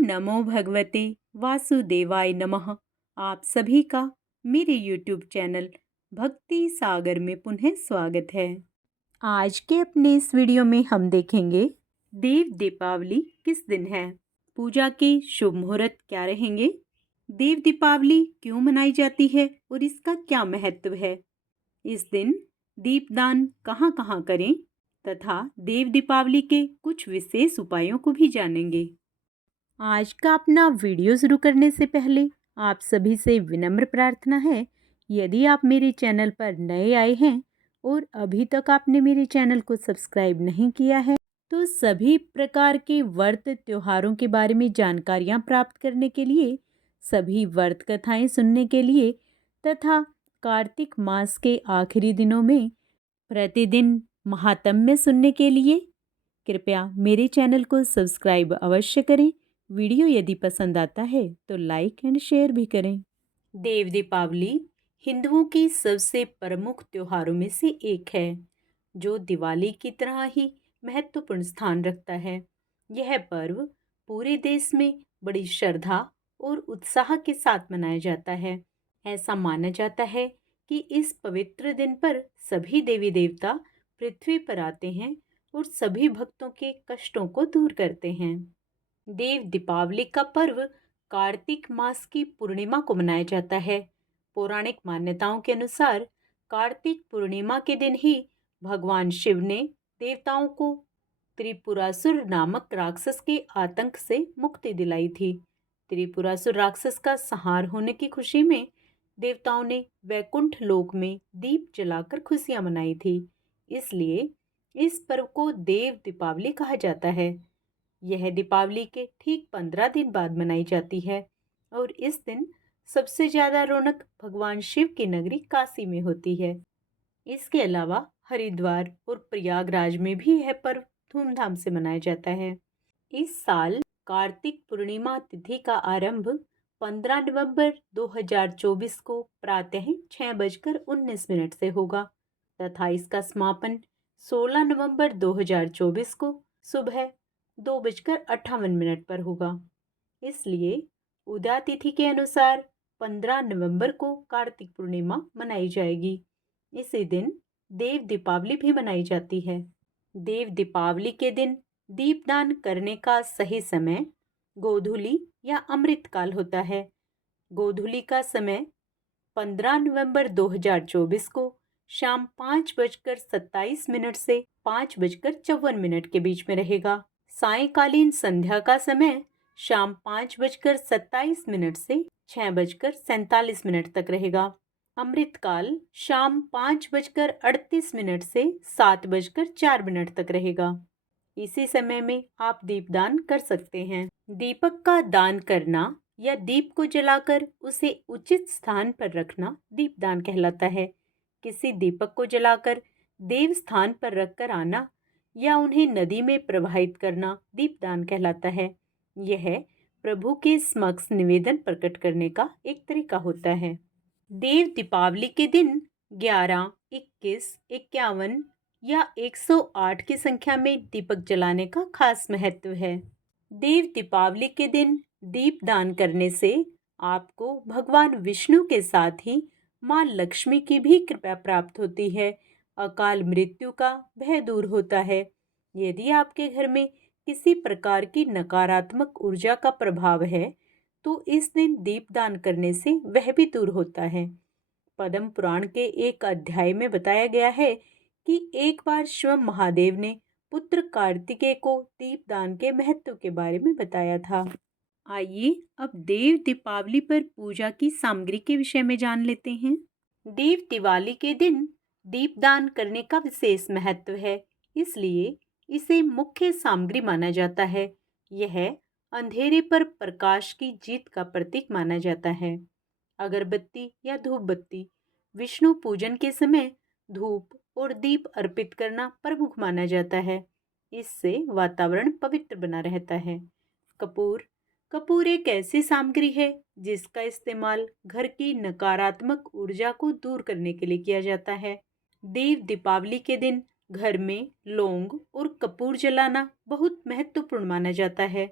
नमो भगवते वासुदेवाय नमः। आप सभी का मेरे YouTube चैनल भक्ति सागर में पुनः स्वागत है। आज के अपने इस वीडियो में हम देखेंगे देव दीपावली किस दिन है, पूजा के शुभ मुहूर्त क्या रहेंगे, देव दीपावली क्यों मनाई जाती है और इसका क्या महत्व है, इस दिन दीपदान कहाँ कहाँ करें तथा देव दीपावली के कुछ विशेष उपायों को भी जानेंगे। आज का अपना वीडियो शुरू करने से पहले आप सभी से विनम्र प्रार्थना है, यदि आप मेरे चैनल पर नए आए हैं और अभी तक आपने मेरे चैनल को सब्सक्राइब नहीं किया है तो सभी प्रकार के व्रत त्योहारों के बारे में जानकारियाँ प्राप्त करने के लिए, सभी व्रत कथाएं सुनने के लिए तथा कार्तिक मास के आखिरी दिनों में प्रतिदिन महात्म्य सुनने के लिए कृपया मेरे चैनल को सब्सक्राइब अवश्य करें। वीडियो यदि पसंद आता है तो लाइक एंड शेयर भी करें। देव दीपावली हिंदुओं के सबसे प्रमुख त्योहारों में से एक है, जो दिवाली की तरह ही महत्वपूर्ण स्थान रखता है। यह पर्व पूरे देश में बड़ी श्रद्धा और उत्साह के साथ मनाया जाता है। ऐसा माना जाता है कि इस पवित्र दिन पर सभी देवी देवता पृथ्वी पर आते हैं और सभी भक्तों के कष्टों को दूर करते हैं। देव दीपावली का पर्व कार्तिक मास की पूर्णिमा को मनाया जाता है। पौराणिक मान्यताओं के अनुसार कार्तिक पूर्णिमा के दिन ही भगवान शिव ने देवताओं को त्रिपुरासुर नामक राक्षस के आतंक से मुक्ति दिलाई थी। त्रिपुरासुर राक्षस का संहार होने की खुशी में देवताओं ने वैकुंठ लोक में दीप जलाकर खुशियां मनाई थी। इसलिए इस पर्व को देव दीपावली कहा जाता है। यह दीपावली के ठीक 15 दिन बाद मनाई जाती है और इस दिन सबसे ज्यादा रौनक भगवान शिव की नगरी काशी में होती है। इसके अलावा हरिद्वार और प्रयागराज में भी यह पर्व धूमधाम से मनाया जाता है। इस साल कार्तिक पूर्णिमा तिथि का आरंभ 15 नवंबर 2024 को प्रातः 6:19 से होगा तथा इसका समापन 16 नवंबर 2024 को सुबह 2:58 पर होगा। इसलिए उदय तिथि के अनुसार 15 नवंबर को कार्तिक पूर्णिमा मनाई जाएगी। इसी दिन देव दीपावली भी मनाई जाती है। देव दीपावली के दिन दीपदान करने का सही समय गोधूली या अमृतकाल होता है। गोधूली का समय 15 नवंबर 2024 को शाम 5:27 से 5:54 के बीच में रहेगा। सायंकालीन संध्या का समय शाम 5:27 से 6:47 तक रहेगा। अमृतकाल शाम 5:38 से 7:04 तक रहेगा। इसी समय में आप दीपदान कर सकते हैं। दीपक का दान करना या दीप को जलाकर उसे उचित स्थान पर रखना दीपदान कहलाता है। किसी दीपक को जलाकर देव स्थान पर रखकर आना या उन्हें नदी में प्रवाहित करना दीपदान कहलाता है। यह प्रभु के समक्ष निवेदन प्रकट करने का एक तरीका होता है। देव दीपावली के दिन 11, 21, 51 या 108 की संख्या में दीपक जलाने का खास महत्व है। देव दीपावली के दिन दीप दान करने से आपको भगवान विष्णु के साथ ही माँ लक्ष्मी की भी कृपा प्राप्त होती है। अकाल मृत्यु का भय दूर होता है। यदि आपके घर में किसी प्रकार की नकारात्मक ऊर्जा का प्रभाव है तो इस दिन दीपदान करने से वह भी दूर होता है। पद्म पुराण के एक अध्याय में बताया गया है कि एक बार शिव महादेव ने पुत्र कार्तिकेय को दीपदान के महत्व के बारे में बताया था। आइए अब देव दीपावली पर पूजा की सामग्री के विषय में जान लेते हैं। देव दिवाली के दिन दीपदान करने का विशेष महत्व है, इसलिए इसे मुख्य सामग्री माना जाता है। यह अंधेरे पर प्रकाश की जीत का प्रतीक माना जाता है। अगरबत्ती या धूप बत्ती विष्णु पूजन के समय धूप और दीप अर्पित करना प्रमुख माना जाता है। इससे वातावरण पवित्र बना रहता है। कपूर कपूर एक ऐसी सामग्री है जिसका इस्तेमाल घर की नकारात्मक ऊर्जा को दूर करने के लिए किया जाता है। देव दीपावली के दिन घर में लौंग और कपूर जलाना बहुत महत्वपूर्ण माना जाता है।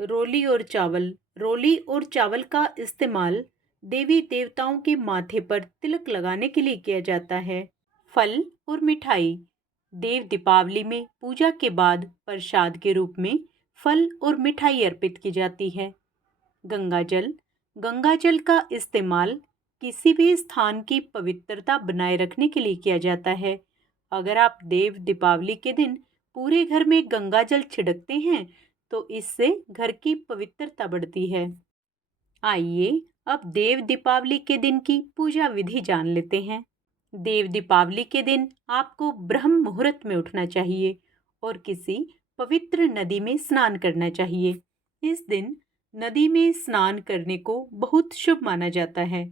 रोली और चावल। रोली और चावल का इस्तेमाल देवी देवताओं के माथे पर तिलक लगाने के लिए किया जाता है। फल और मिठाई। देव दीपावली में पूजा के बाद प्रसाद के रूप में फल और मिठाई अर्पित की जाती है। गंगा जल। गंगा जल का इस्तेमाल किसी भी स्थान की पवित्रता बनाए रखने के लिए किया जाता है। अगर आप देव दीपावली के दिन पूरे घर में गंगा जल छिड़कते हैं तो इससे घर की पवित्रता बढ़ती है। आइए अब देव दीपावली के दिन की पूजा विधि जान लेते हैं। देव दीपावली के दिन आपको ब्रह्म मुहूर्त में उठना चाहिए और किसी पवित्र नदी में स्नान करना चाहिए। इस दिन नदी में स्नान करने को बहुत शुभ माना जाता है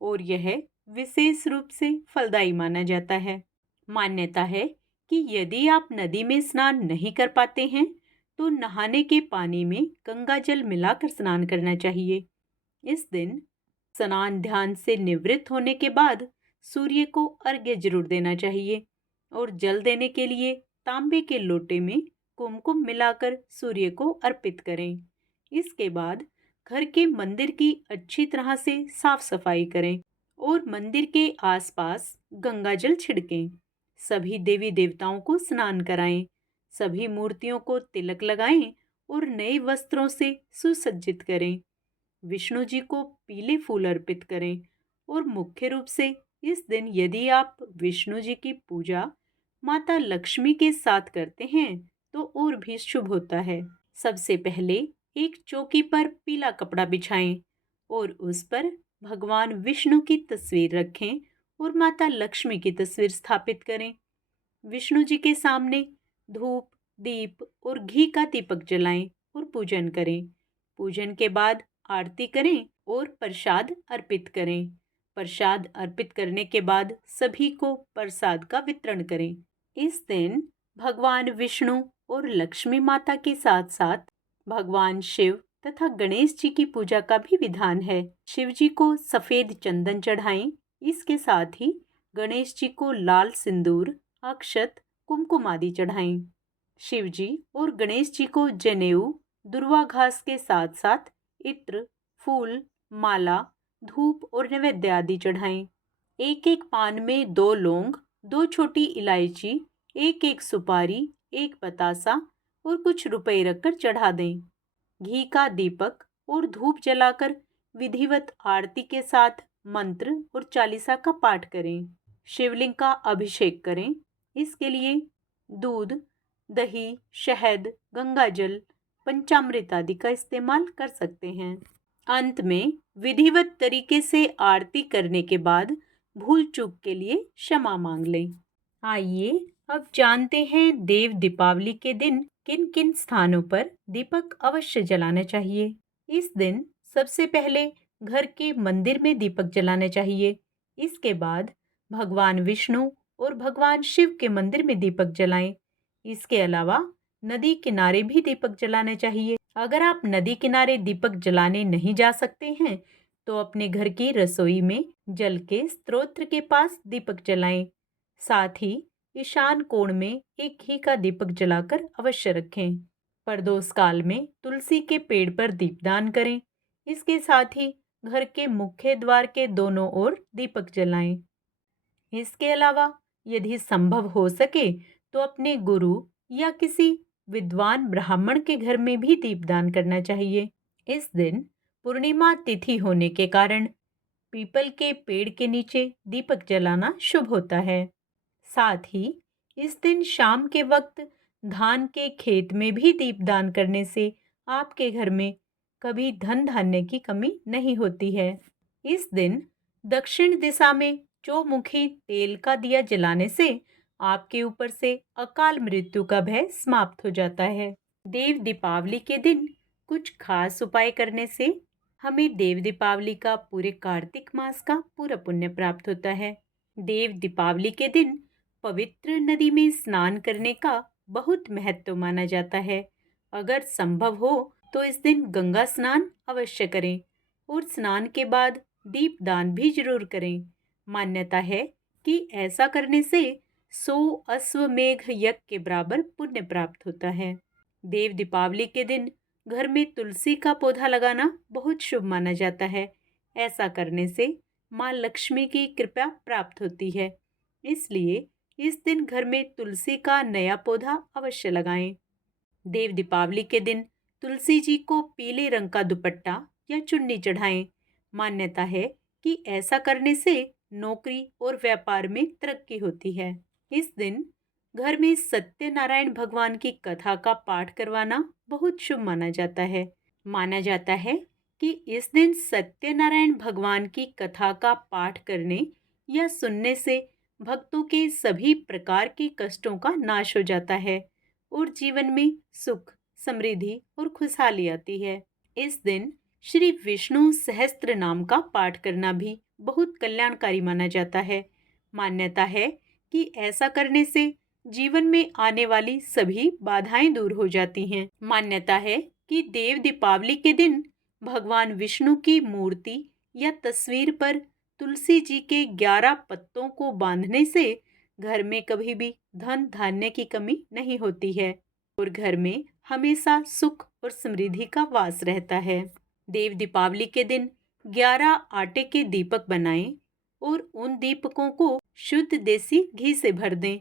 और यह विशेष रूप से फलदायी माना जाता है। मान्यता है कि यदि आप नदी में स्नान नहीं कर पाते हैं तो नहाने के पानी में गंगा जल मिलाकर स्नान करना चाहिए। इस दिन स्नान ध्यान से निवृत्त होने के बाद सूर्य को अर्घ्य जरूर देना चाहिए और जल देने के लिए तांबे के लोटे में कुमकुम मिलाकर सूर्य को अर्पित करें। इसके बाद घर के मंदिर की अच्छी तरह से साफ सफाई करें और मंदिर के आसपास गंगा जल छिड़कें। सभी देवी देवताओं को स्नान कराएं, सभी मूर्तियों को तिलक लगाएं और नए वस्त्रों से सुसज्जित करें। विष्णु जी को पीले फूल अर्पित करें और मुख्य रूप से इस दिन यदि आप विष्णु जी की पूजा माता लक्ष्मी के साथ करते हैं तो और भी शुभ होता है। सबसे पहले एक चौकी पर पीला कपड़ा बिछाएं और उस पर भगवान विष्णु की तस्वीर रखें और माता लक्ष्मी की तस्वीर स्थापित करें। विष्णु जी के सामने धूप, दीप और घी का दीपक जलाएं और पूजन करें। पूजन के बाद आरती करें और प्रसाद अर्पित करें। प्रसाद अर्पित करने के बाद सभी को प्रसाद का वितरण करें। इस दिन भगवान विष्णु और लक्ष्मी माता के साथ साथ भगवान शिव तथा गणेश जी की पूजा का भी विधान है। शिव जी को सफेद चंदन चढ़ाएं। इसके साथ ही गणेश जी को लाल सिंदूर, अक्षत, कुमकुम आदि चढ़ाएं। शिव जी और गणेश जी को जनेऊ, दुर्वा घास के साथ साथ इत्र, फूल, माला, धूप और नैवेद्य आदि चढ़ाएं। एक एक पान में 2 लौंग, 2 छोटी इलायची, एक एक सुपारी, एक बतासा और कुछ रुपए रखकर चढ़ा दें। घी का दीपक और धूप जलाकर विधिवत आरती के साथ मंत्र और चालीसा का पाठ करें। शिवलिंग का अभिषेक करें। इसके लिए दूध, दही, शहद, गंगाजल, पंचामृत आदि का इस्तेमाल कर सकते हैं। अंत में विधिवत तरीके से आरती करने के बाद भूल चूक के लिए क्षमा मांग लें। आइए अब जानते हैं देव दीपावली के दिन किन किन स्थानों पर दीपक अवश्य जलाना चाहिए। इस दिन सबसे पहले घर के मंदिर में दीपक जलाना चाहिए। इसके बाद भगवान विष्णु और भगवान शिव के मंदिर में दीपक जलाएं। इसके अलावा नदी किनारे भी दीपक जलाने चाहिए। अगर आप नदी किनारे दीपक जलाने नहीं जा सकते हैं तो अपने घर की रसोई में जल के स्रोत के पास दीपक जलाएं। साथ ही ईशान कोण में एक घी का दीपक जलाकर अवश्य रखें। प्रदोष काल में तुलसी के पेड़ पर दीपदान करें। इसके साथ ही घर के मुख्य द्वार के दोनों ओर दीपक जलाएं। इसके अलावा यदि संभव हो सके तो अपने गुरु या किसी विद्वान ब्राह्मण के घर में भी दीपदान करना चाहिए। इस दिन पूर्णिमा तिथि होने के कारण पीपल के पेड़ के नीचे दीपक जलाना शुभ होता है। साथ ही इस दिन शाम के वक्त धान के खेत में भी दीपदान करने से आपके घर में कभी धन धान्य की कमी नहीं होती है। इस दिन दक्षिण दिशा में चौमुखी तेल का दिया जलाने से आपके ऊपर से अकाल मृत्यु का भय समाप्त हो जाता है। देव दीपावली के दिन कुछ खास उपाय करने से हमें देव दीपावली का पूरे कार्तिक मास का पूरा पुण्य प्राप्त होता है। देव दीपावली के दिन पवित्र नदी में स्नान करने का बहुत महत्व माना जाता है। अगर संभव हो तो इस दिन गंगा स्नान अवश्य करें और स्नान के बाद दीपदान भी जरूर करें। मान्यता है कि ऐसा करने से 100 अश्वमेघ यज्ञ के बराबर पुण्य प्राप्त होता है। देव दीपावली के दिन घर में तुलसी का पौधा लगाना बहुत शुभ माना जाता है। ऐसा करने से माँ लक्ष्मी की कृपा प्राप्त होती है। इसलिए इस दिन घर में तुलसी का नया पौधा अवश्य लगाएं। देव दीपावली के दिन तुलसी जी को पीले रंग का दुपट्टा या चुन्नी चढ़ाएं। मान्यता है कि ऐसा करने से नौकरी और व्यापार में तरक्की होती है। इस दिन घर में सत्यनारायण भगवान की कथा का पाठ करवाना बहुत शुभ माना जाता है। माना जाता है कि इस दिन सत्यनारायण भगवान की कथा का पाठ करने या सुनने से भक्तों के सभी प्रकार के कष्टों का नाश हो जाता है और जीवन में सुख, समृद्धि और खुशहाली आती है। इस दिन श्री विष्णु सहस्त्र नाम का पाठ करना भी बहुत कल्याणकारी माना जाता है। मान्यता है कि ऐसा करने से जीवन में आने वाली सभी बाधाएं दूर हो जाती हैं। मान्यता है कि देव दीपावली के दिन भगवान विष्णु की मूर्ति या तस्वीर पर तुलसी जी के 11 पत्तों को बांधने से घर में कभी भी धन धान्य की कमी नहीं होती है और घर में हमेशा सुख और समृद्धि का वास रहता है। देव दीपावली के दिन 11 आटे के दीपक बनाएं और उन दीपकों को शुद्ध देसी घी से भर दें।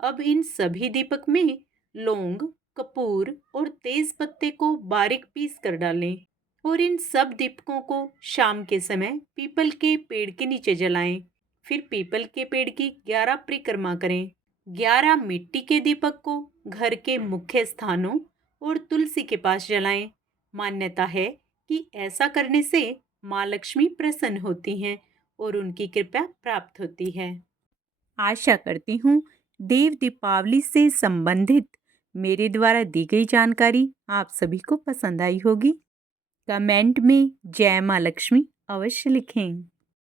अब इन सभी दीपक में लौंग, कपूर और तेज पत्ते को बारीक पीस कर डालें और इन सब दीपकों को शाम के समय पीपल के पेड़ के नीचे जलाएं। फिर पीपल के पेड़ की 11 परिक्रमा करें। 11 मिट्टी के दीपक को घर के मुख्य स्थानों और तुलसी के पास जलाएं। मान्यता है कि ऐसा करने से माँ लक्ष्मी प्रसन्न होती हैं और उनकी कृपा प्राप्त होती है। आशा करती हूँ देव दीपावली से संबंधित मेरे द्वारा दी गई जानकारी आप सभी को पसंद आई होगी। कमेंट में जय माँ लक्ष्मी अवश्य लिखें।